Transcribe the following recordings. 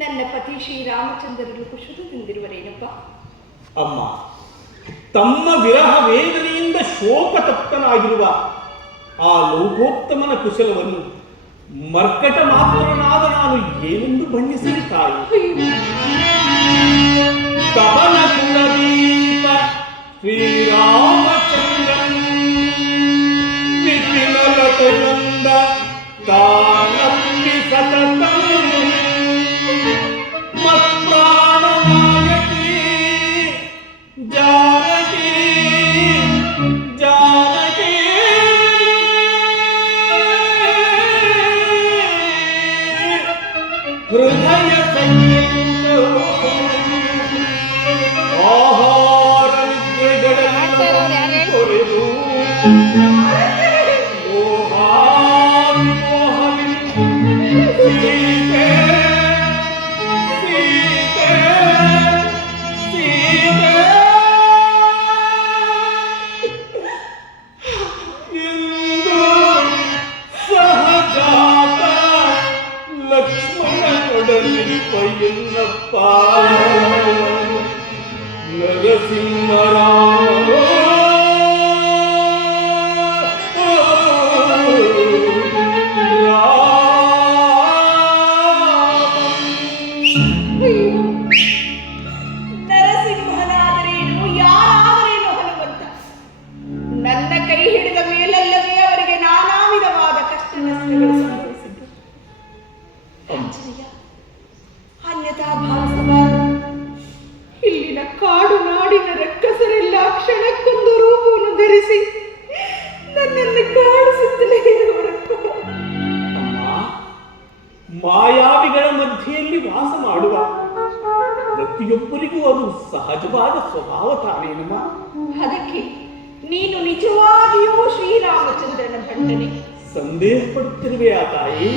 ನನ್ನ ಪತಿ ಶ್ರೀರಾಮಚಂದ್ರರು ಕುಶಲದಿಂದಿರುವರೇನಪ್ಪ? ಅಮ್ಮ, ತಮ್ಮ ವಿರಹ ವೇದನೆಯಿಂದ ಶೋಕತಪ್ತನಾಗಿರುವ ಆ ಲೋಕೋತ್ತಮನ ಕುಶಲವನ್ನು ಮರ್ಕಟ ಮಾತ್ರನಾದ ನಾನು ಏನೆಂದು ಬಣ್ಣಿಸಲಿ ತಾಯಿ. ಕವನ ಕುಲದೀಪ ಶ್ರೀರಾಮಚಂದ್ರನ್ ವಿಪಿನ ಲತನಂದ ತಾನಪ್ಪಿ ಸತತಂ ಮತ್ಪ್ರಾಣನಾಯಕಿ ಜಾನಕಿ ಜಾನಕಿ ಹೃದಯ ಸಂಯುಕ್ತೋ ಆಹಾರ ನಿದ್ರೆಗಳಲ್ಲಿ ತೊರೆದು ಇಲ್ಲಿನ ಕಾಡು ನಾಡಿನ ರಕ್ಕಸರೆಲ್ಲ ಕ್ಷಣಕ್ಕೊಂದು ರೂಪವನ್ನು ಧರಿಸಿ ನನ್ನನ್ನು ಕಾಡಿಸುತ್ತಲೇ ಇರುವರಪ್ಪ. ಮಾಯಾವಿಗಳ ಮಧ್ಯೆಯಲ್ಲಿ ವಾಸ ಮಾಡುವ ಪ್ರತಿಯೊಬ್ಬರಿಗೂ ಅದು ಸಹಜವಾದ ಸ್ವಭಾವ ತಾನೇನಮ್ಮ. ಅದಕ್ಕೆ ನೀನು ನಿಜವಾಗಿಯೂ ಶ್ರೀರಾಮಚಂದ್ರನ ಭಂಡನೆ ಸಂದೇಹ ಪಡುತ್ತಿರುವೆ ಆ ತಾಯಿ.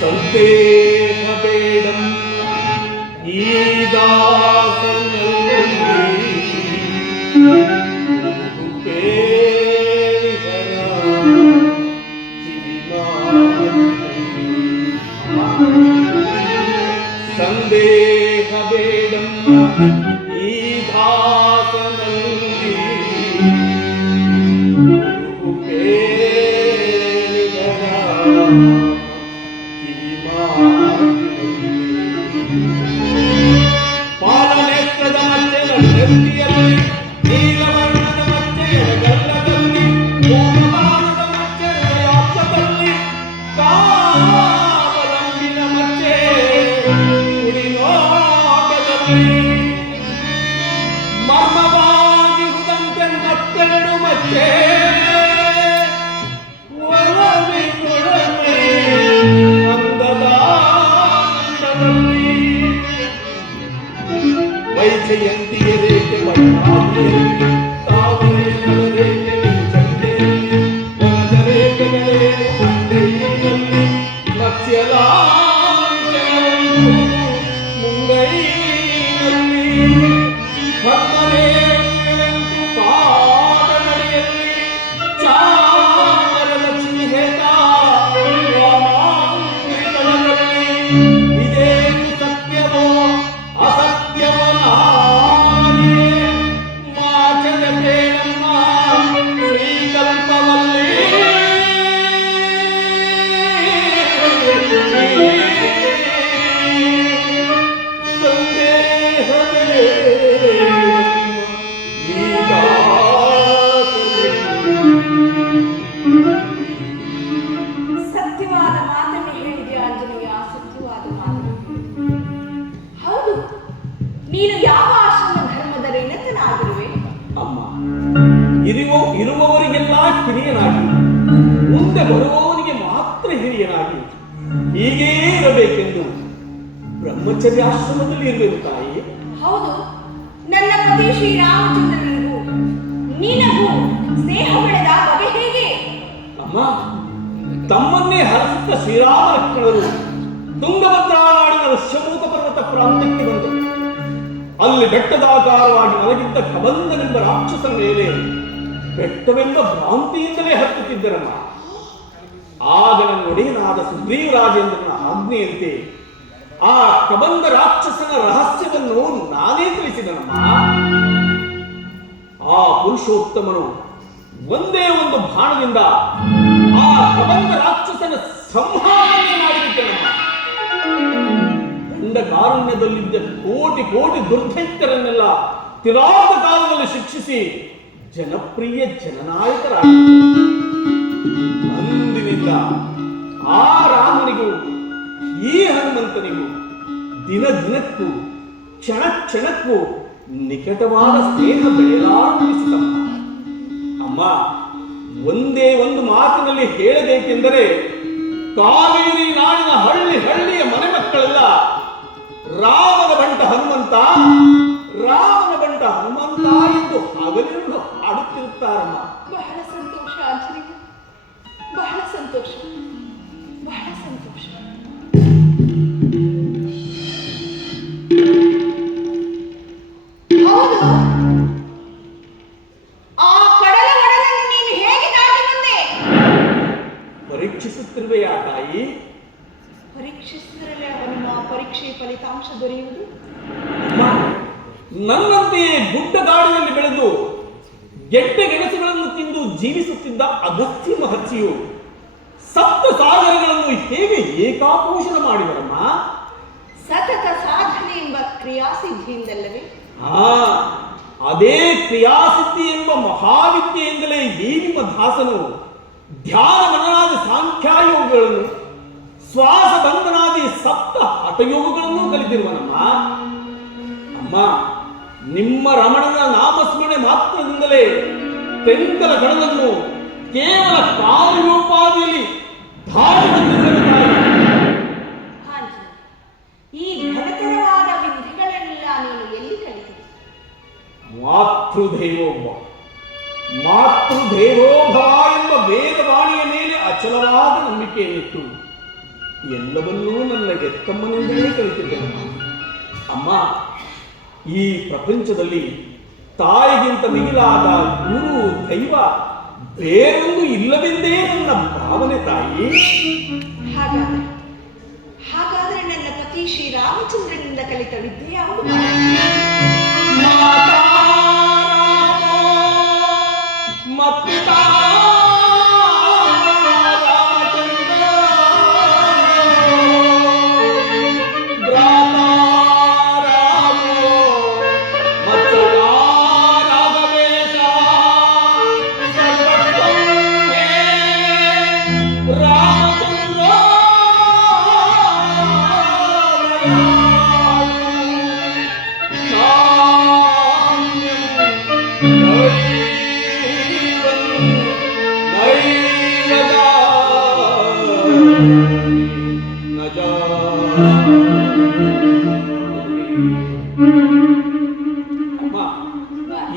ಸಂದೇಹ ಬೇಡಂ ಈ ದಾಸನಲ್ಲಿ ಇರುವವರಿಗೆಲ್ಲ ಕಿರಿಯನಾಗಿ ಮುಂದೆ ಬರುವವನಿಗೆ ಮಾತ್ರ ಹಿರಿಯನಾಗಿ ಹೀಗೇ ಇರಬೇಕೆಂದು ಬ್ರಹ್ಮಚರ್ಯಾಶ್ರಮದಲ್ಲಿ ಇರಬೇಕು ತಾಯಿ. ಹೌದು, ನನ್ನ ಪತಿ ಶ್ರೀರಾಮಚಂದ್ರನಿಗೂ ನಿನಗೂ ಸ್ನೇಹ ಬೆಳೆದ ಬಗೆ ಹೇಗೆ? ಅಮ್ಮ, ತಮ್ಮನ್ನೇ ಹರಸುತ್ತ ಶ್ರೀರಾಮ ಲಕ್ಷ್ಮಣರು ತುಂಗಭದ್ರಾ ನಾಡಿನ ಋಷ್ಯಮೂಕ ಪರ್ವತ ಪ್ರಾಂತ್ಯಕ್ಕೆ ಬಂದರು. ಅಲ್ಲಿ ಬೆಟ್ಟದಾಕಾರವಾಗಿ ಮಲಗಿದ್ದ ಕಬಂದನೆಂಬ ರಾಕ್ಷಸನ ಮೇಲೆ ಬೆಟ್ಟವೆಂಬ ಭ್ರಾಂತಿಯಿಂದಲೇ ಹತ್ತುತ್ತಿದ್ದರಮ್ಮ. ಆಗ ನನ್ನ ಒಡೆಯನಾದ ಸುಗ್ರೀವ ರಾಜೇಂದ್ರನ ಆಜ್ಞೆಯಂತೆ ಆ ಕಬಂದ ರಾಕ್ಷಸನ ರಹಸ್ಯವನ್ನು ನಾನೇ ತಿಳಿಸಿದನಮ್ಮ. ಆ ಪುರುಷೋತ್ತಮನು ಒಂದೇ ಒಂದು ಬಾಣದಿಂದ ಆ ಕಬಂದ ರಾಕ್ಷಸನ ಸಂಹಾರವನ್ನೇ ಮಾಡಿಬಿಟ್ಟನಮ್ಮ. ದಂಡಕಾರಣ್ಯದಲ್ಲಿದ್ದ ಕೋಟಿ ಕೋಟಿ ದುರ್ಧೈತ್ಯರನ್ನೆಲ್ಲ ತಿರಾದ ಕಾಲದಲ್ಲಿ ಶಿಕ್ಷಿಸಿ ಜನಪ್ರಿಯ ಜನನಾಯಕರಾಗಿದ್ದರು. ಅಂದಿನಿಂದ ಆ ರಾಮನಿಗೂ ಈ ಹನುಮಂತನಿಗೂ ದಿನ ದಿನಕ್ಕೂ ಕ್ಷಣ ಕ್ಷಣಕ್ಕೂ ನಿಕಟವಾದ ಸ್ನೇಹ ಬೆಳೆಯಲಾರಂಭಿಸಿತಮ್ಮ. ಅಮ್ಮ, ಒಂದೇ ಒಂದು ಮಾತಿನಲ್ಲಿ ಹೇಳಬೇಕೆಂದರೆ ಕಾವೇರಿ ನಾಡಿನ ಹಳ್ಳಿ ಹಳ್ಳಿಯ ಮನೆ ಮಕ್ಕಳೆಲ್ಲ ರಾಮನ ಬಂಟ ಹನುಮಂತ, ರಾಮನ ಬಂಟ ಹನುಮಂತ ಎಂದು ಹಗಲಿರುಳು ಹಾಡುತ್ತಿರುತ್ತಾರಮ್ಮ. ಬಹಳ ಸಂತೋಷ ಆಂಜನೇಯ, ಬಹಳ ಸಂತೋಷ, ಬಹಳ ಸಂತೋಷ. ಹೌದು, ಆ ಕಡಲ ಒಡಲನ್ನು ನೀನು ಹೇಗೆ ದಾಟಿ ಬಂದೆ? ಪರೀಕ್ಷಿಸುತ್ತಿರುವೆಯಾ ತಾಯಿ? ಪರೀಕ್ಷಿಸಿದರೆ ಅವನ ಪರೀಕ್ಷೆ ಫಲಿತಾಂಶ ದೊರೆಯುವುದು? ನನ್ನಂತೆಯೇ ಗುಡ್ಡಗಾಡಿನಲ್ಲಿ ಬೆಳೆದು ಗೆಡ್ಡೆ ಗೆಣಸುಗಳನ್ನು ತಿಂದು ಜೀವಿಸುತ್ತಿದ್ದ ಅಗಸ್ತ್ಯ ಮಹರ್ಷಿಯು ಸಪ್ತ ಸಾಗರಗಳನ್ನು ಹೇಗೆ ಏಕಾಪೋಷಣ ಮಾಡಿದರಮ್ಮ? ಸತತ ಸಾಧನೆ ಎಂಬ ಕ್ರಿಯಾಸಿದ್ಧಿಯಿಂದಲ್ಲವೇ? ಅದೇ ಕ್ರಿಯಾಸಿದ್ಧಿ ಎಂಬ ಮಹಾವಿದ್ಯೆಯಿಂದಲೇ ಈ ನಿಮ್ಮ ದಾಸನು ಧ್ಯಾನ ಮನನಾದ ಸಾಂಖ್ಯಾಯೋಗಗಳನ್ನು, ಶ್ವಾಸ ಬಂಧನಾದಿ ಸಪ್ತ ಹಠಯೋಗಗಳನ್ನು ಕಲಿತಿರುವನಮ್ಮ. ಅಮ್ಮ, ನಿಮ್ಮ ರಮಣನ ನಾಮಸ್ಮರಣೆ ಮಾತ್ರದಿಂದಲೇ ತೆಂಕಲ ಗಣನನ್ನು ಕೇವಲ ಕಾರ್ಯೋಪಾದಿಯಲ್ಲಿ ಧಾಡಿ ಬಂದಿರಬೇಕಾಗಿ. ಈ ಘನತರವಾದ ವಿದ್ಯೆಗಳೆಲ್ಲ ನೀನು ಎಲ್ಲಿ ಕಲಿತೆ? ಮಾತೃದೇವೋಭವ ಎಂಬ ವೇದವಾಣಿಯ ಮೇಲೆ ಅಚಲವಾದ ನಂಬಿಕೆಯನ್ನಿಟ್ಟು ಎಲ್ಲವನ್ನೂ ನನ್ನ ಎತ್ತಮ್ಮನಿಂದಲೇ ಕಲಿತಿದ್ದೇನೆ. ಅಮ್ಮ, ಈ ಪ್ರಪಂಚದಲ್ಲಿ ತಾಯಿಗಿಂತ ಮಿಗಿಲಾದ ಗುರು ದೈವ ಬೇರೊಂದು ಇಲ್ಲವೆಂದೇ ನನ್ನ ಭಾವನೆ ತಾಯಿ. ಹಾಗಾದ್ರೆ ನನ್ನ ಪತಿ ಶ್ರೀರಾಮಚಂದ್ರನಿಂದ ಕಲಿತ ವಿದ್ಯೆ ಯಾವುದು?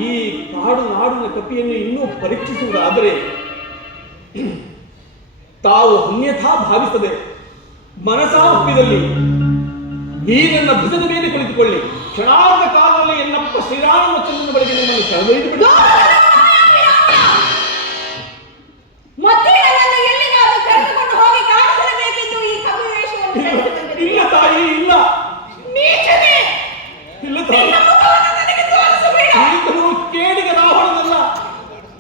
ಈ ಕಾಡು ನಾಡಿನ ಕಪಿಯನ್ನು ಇನ್ನೂ ಪರೀಕ್ಷಿಸುವುದಾದರೆ ತಾವು ಅನ್ಯಥಾ ಭಾವಿಸದೆ ಮನಸ ಒಪ್ಪಿದಲ್ಲಿ ಈ ನನ್ನ ಭುಜದ ಮೇಲೆ ಕುಳಿತುಕೊಳ್ಳಿ. ಕ್ಷಣಾರ್ಧ ಕಾಲದಲ್ಲಿ ಎನ್ನಪ್ಪ ಶ್ರೀರಾಮಚಂದ್ರನ ಬಳಿಗೆ ನಿಮ್ಮನ್ನು ಕರೆದೊಯ್ದು ಬಿಡಿ. ಇಲ್ಲ ತಾಯಿ, ಇಲ್ಲ ಇಲ್ಲ ತಾಯಿ, ಈತನು ಕೇಡಿಗ ರಾವಣನಲ್ಲ,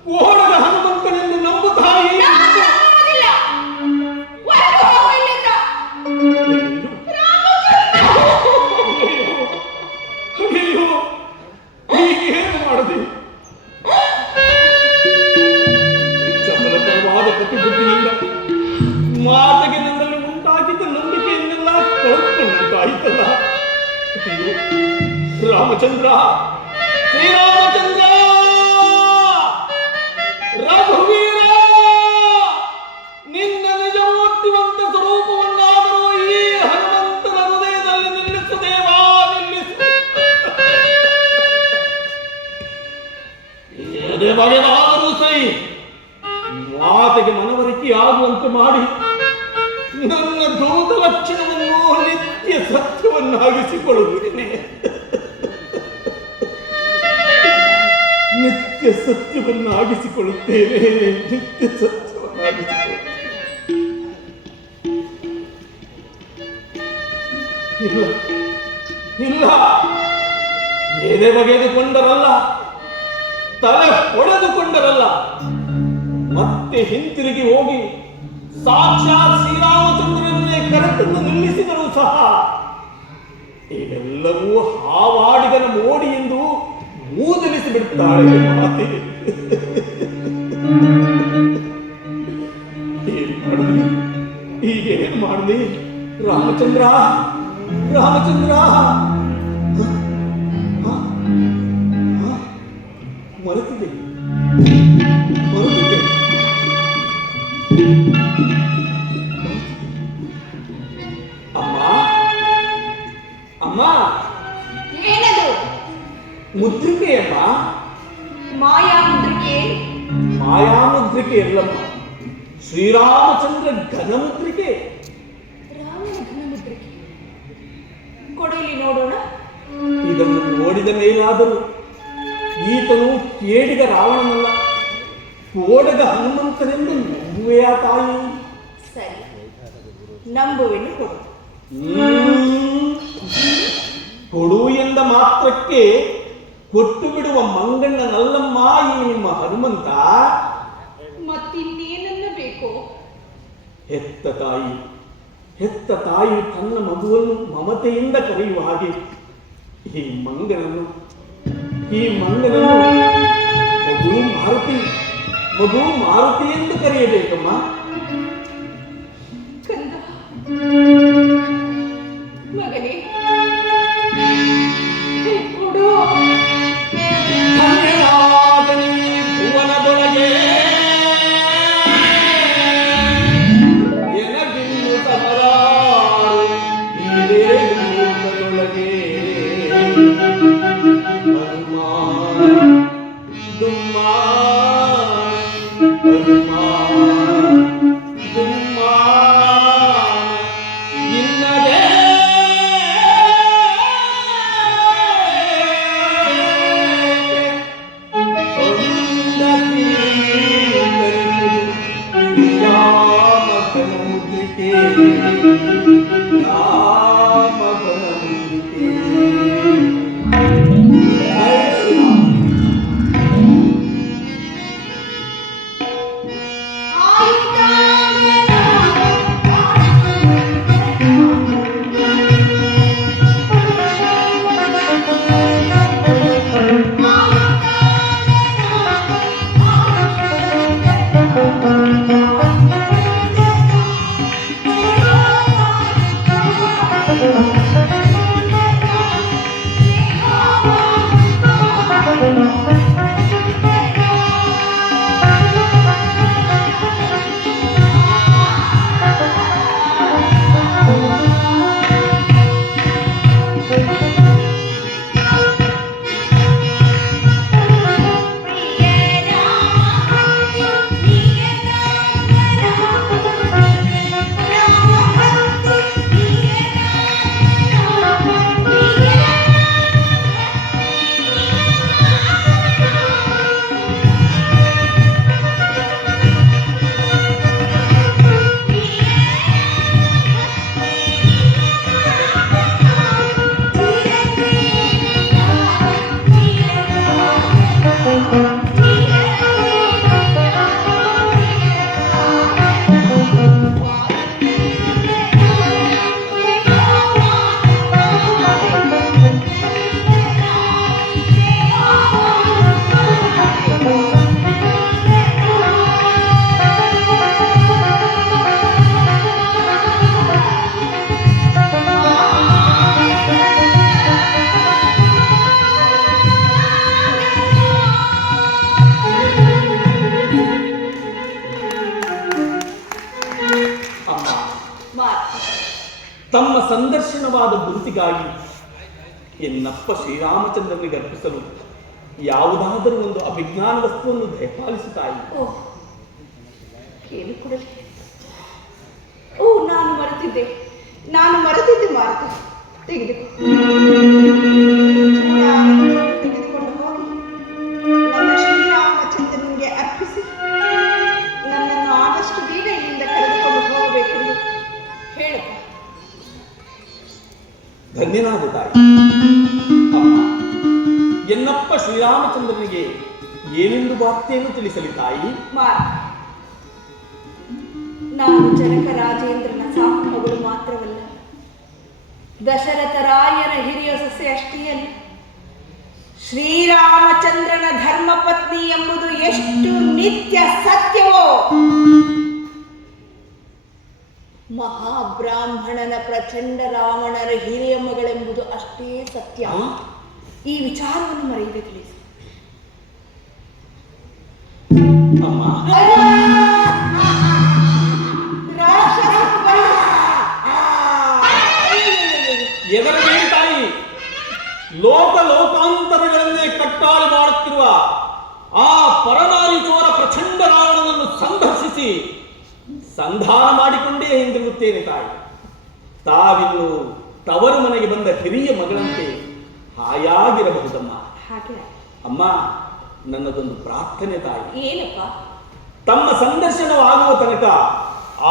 ಕೋಡಗ ಹನುಮಂತನೆಂದು ನಂಬು ತಾಯಿ. ಅಯ್ಯೋ, ಹೀಗೇನು ಮಾಡದೆ? ಚಪಲತರವಾದ ಪ್ರತಿಬುದ್ಧಿಯಿಂದ ಮಾತೆಗೆ ನನ್ನಲ್ಲಿ ಉಂಟಾಗಿದ್ದ ನಂಬಿಕೆಯನ್ನೆಲ್ಲ ಕಳೆದುಕೊಂಡಂತಾಯಿತಲ್ಲ. ಅಯ್ಯೋ ರಾಮಚಂದ್ರ, ಶ್ರೀರಾಮಚಂದ್ರ, ತೃಪ್ತಿಯಾಗುವಂತೆ ಮಾಡಿ ನನ್ನ ದೂತ ಲಕ್ಷಣವನ್ನು ನಿತ್ಯ ಸತ್ಯವನ್ನಾಗಿಸಿಕೊಳ್ಳುತ್ತೇನೆ. ನಿತ್ಯ ಸತ್ಯವನ್ನಾಗಿಸಿಕೊಳ್ಳುತ್ತೇನೆ. ನಿತ್ಯ ಸತ್ಯವನ್ನಾಗಿಸಿಕೊಳ್ಳುತ್ತೇನೆ. ಇಲ್ಲ ಇಲ್ಲ, ಎದೆ ಬಗೆದುಕೊಂಡರಲ್ಲ, ತಲೆ ಹೊಡೆದುಕೊಂಡರಲ್ಲ, ಮತ್ತೆ ಹಿಂತಿರುಗಿ ಹೋಗಿ ಸಾಕ್ಷಾತ್ ಶ್ರೀರಾಮಚಂದ್ರನ್ನೇ ಕರೆತಂದು ನಿಲ್ಲಿಸಿದರೂ ಸಹ ಇವೆಲ್ಲವೂ ಹಾವಾಡಿಗನ ಮೋಡಿ ಎಂದು ಮೂದಲಿಸಿ ಬಿಡುತ್ತಾಳೆ ಮಾತೆ. ಏನ್ ಮಾಡಲಿ, ಈಗೇನು ಮಾಡಲಿ? ರಾಮಚಂದ್ರ, ರಾಮಚಂದ್ರ, ಮರೆತಿದ್ದೆ ಮರೆತಿದ್ದೆ. ಅಮ್ಮ, ಅಮ್ಮ, ಏನದು? ಮುದ್ರಿಕೆ ಅಮ್ಮ. ಮಾಯಾ ಮುದ್ರಿಕೆ? ಮಾಯಾಮುದ್ರಿಕೆ ಎಲ್ಲಮ್ಮ, ಶ್ರೀರಾಮಚಂದ್ರ ಘನಮುದ್ರಿಕೆ. ರಾಮನ ಘನಮುದ್ರಿಕೆ ಕೊಡಲಿ ನೋಡೋಣ. ಇದನ್ನು ನೋಡಿದ ಮೇಲಾದರೂ ಈತನು ಕೇಡಿಗ ರಾವಣನಲ್ಲ, ಕೋಡಗ ಹನುಮಂತನೆಂದು ನಂಬುವೆಯ ತಾಯಿ? ಸರಿ, ನಂಬುವೆನು, ಕೊಡು. ಕೊಡು ಎಂದ ಮಾತ್ರಕ್ಕೆ ಕೊಟ್ಟು ಬಿಡುವ ಮಂಗಣ್ಣನಲ್ಲಮ್ಮ ಈ ನಿಮ್ಮ ಹನುಮಂತ. ಮತ್ತಿನ್ನೇನನ್ನ ಬೇಕೋ? ಹೆತ್ತ ತಾಯಿ ತನ್ನ ಮಗುವನ್ನು ಮಮತೆಯಿಂದ ಕರೆಯುವ ಹಾಗೆ ಈ ಮಂಗನನ್ನು ಮಗು ಮಾರುತಿ ಎಂದು ಕರೆಯಬೇಕಮ್ಮ. ಕಂದ, ಮಗನೇ, ಕೊಡು. ಧನ್ಯನಾದನಿ ಭುವನದೊಳಗೆ ಎನಗಿನ್ನು ಸಮರಾರು ಇದೇ ಲೋಕದೊಳಗೆ. ತಮ್ಮ ಸಂದರ್ಶನವಾದ ಗುರುತಿಗಾಗಿ ಎನ್ನಪ್ಪ ಶ್ರೀರಾಮಚಂದ್ರನಿಗೆ ಅರ್ಪಿಸಲು ಯಾವುದಾದರೂ ಒಂದು ಅಭಿಜ್ಞಾನ ವಸ್ತುವನ್ನು ದಯಪಾಲಿಸುತ್ತಾಯಿ. ಏನು ಕೊಡಲಿ? ಓ, ನಾನು ಮರೆತಿದ್ದೆ ಮಾತು. ತೆಗೆದುಕೊಂಡು ಹೋಗಿ ನನ್ನ ಶ್ರೀರಾಮಚಂದ್ರನಿಗೆ ಅರ್ಪಿಸಿ ನನ್ನನ್ನು ಆದಷ್ಟು ಬೇಗ ಇಲ್ಲಿಂದ ಕರೆದುಕೊಂಡು ಹೋಗಬೇಕೆಂದು ಹೇಳಪ್ಪ. ಧನ್ಯನಾದ ತಾಯಿ. ಅಮ್ಮ, ಎನ್ನಪ್ಪ ಶ್ರೀರಾಮಚಂದ್ರನಿಗೆ ಏನೆಂದು ವಾರ್ತೆಯನ್ನು ತಿಳಿಸಲಿ ತಾಯಿ? ನಾನು ಜನಕ ರಾಜೇಂದ್ರನ ಸಾಕು ಮಗಳು ಮಾತ್ರವಲ್ಲ, ದಶರಥ ರಾಯನ ಹಿರಿಯ ಸೊಸೆ ಅಷ್ಟೇ ಅಲ್ಲ, ಶ್ರೀರಾಮಚಂದ್ರನ ಧರ್ಮಪತ್ನಿ ಎಂಬುದು ಎಷ್ಟು ನಿತ್ಯ ಸತ್ಯವೋ, ಮಹಾಬ್ರಾಹ್ಮಣನ ಪ್ರಚಂಡ ರಾವಣರ ಹಿರಿಯ ಮಗಳೆಂಬುದು ಅಷ್ಟೇ ಸತ್ಯ. ಈ ವಿಚಾರವನ್ನು ಮರೆಯದೆ ತಿಳಿಸು. ಅಮ್ಮ, ಎದರಬೇಡಿ ತಾಯಿ. ಲೋಕಾಂತರಗಳನ್ನೇ ಕಟ್ಟಾಳು ಮಾಡುತ್ತಿರುವ ಆ ಪರನಾರಿ ಚೋರ ಪ್ರಚಂಡ ರಾವಣನನ್ನು ಸಂಘರ್ಷಿಸಿ ಸಂಧಾನ ಮಾಡಿಕೊಂಡೇ ಹಿಂದಿರುಗುತ್ತೇನೆ ತಾಯಿ. ತಾವಿನ್ನು ತವರು ಮನೆಗೆ ಬಂದ ಹಿರಿಯ ಮಗಳಂತೆ ಹಾಯಾಗಿರಬಹುದಮ್ಮ. ಅಮ್ಮ, ನನ್ನದೊಂದು ಪ್ರಾರ್ಥನೆ ತಾಯಿ. ಏನಪ್ಪ? ತಮ್ಮ ಸಂದರ್ಶನವಾಗುವ ತನಕ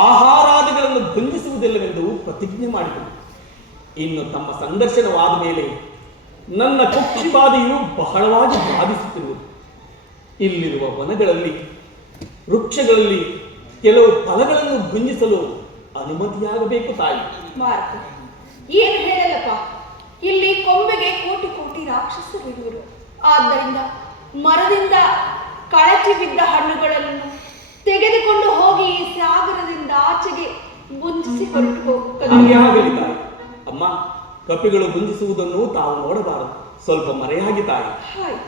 ಆಹಾರಾದಿಗಳನ್ನು ಭಂಜಿಸುವುದಿಲ್ಲವೆಂದು ಪ್ರತಿಜ್ಞೆ ಮಾಡಿದರು. ಇನ್ನು ತಮ್ಮ ಸಂದರ್ಶನವಾದ ಮೇಲೆ ನನ್ನ ಕುಕ್ಷಿಬಾಧೆಯು ಬಹಳವಾಗಿ ಬಾಧಿಸುತ್ತಿರುವುದು. ಇಲ್ಲಿರುವ ವನಗಳಲ್ಲಿ, ವೃಕ್ಷಗಳಲ್ಲಿ ಕೆಲವು ಫಲಗಳನ್ನು ಭುಂಜಿಸಲು ಅನುಮತಿಯಾಗಬೇಕು ತಾಯಿ. ಮಾರ್ಗ ಏನು ಹೇಳಲ್ಲಪ್ಪ, ಇಲ್ಲಿ ಕೊಂಬೆಗೆ ಕೋಟಿ ಕೋಟಿ ರಾಕ್ಷಸರಿರುವರು. ಆದ್ದರಿಂದ ಮರದಿಂದ ಕಳಚಿ ಬಿದ್ದ ಹಣ್ಣುಗಳನ್ನು ತೆಗೆದುಕೊಂಡು ಹೋಗಿ ಈ ಸಾಗರದಿಂದ ಆಚೆಗೆ ಭುಂಜಿಸಿ ಹೊರಟು ಹೋಗುತ್ತದೆ. ಆಗಲಿ ತಾಯಿ. ಅಮ್ಮ, ಕಪಿಗಳು ಭುಂಜಿಸುವುದನ್ನು ತಾವು ನೋಡಬಾರದು. ಸ್ವಲ್ಪ ಮರೆಯಾಗಿ ತಾಯಿ. ಹಾಯ್.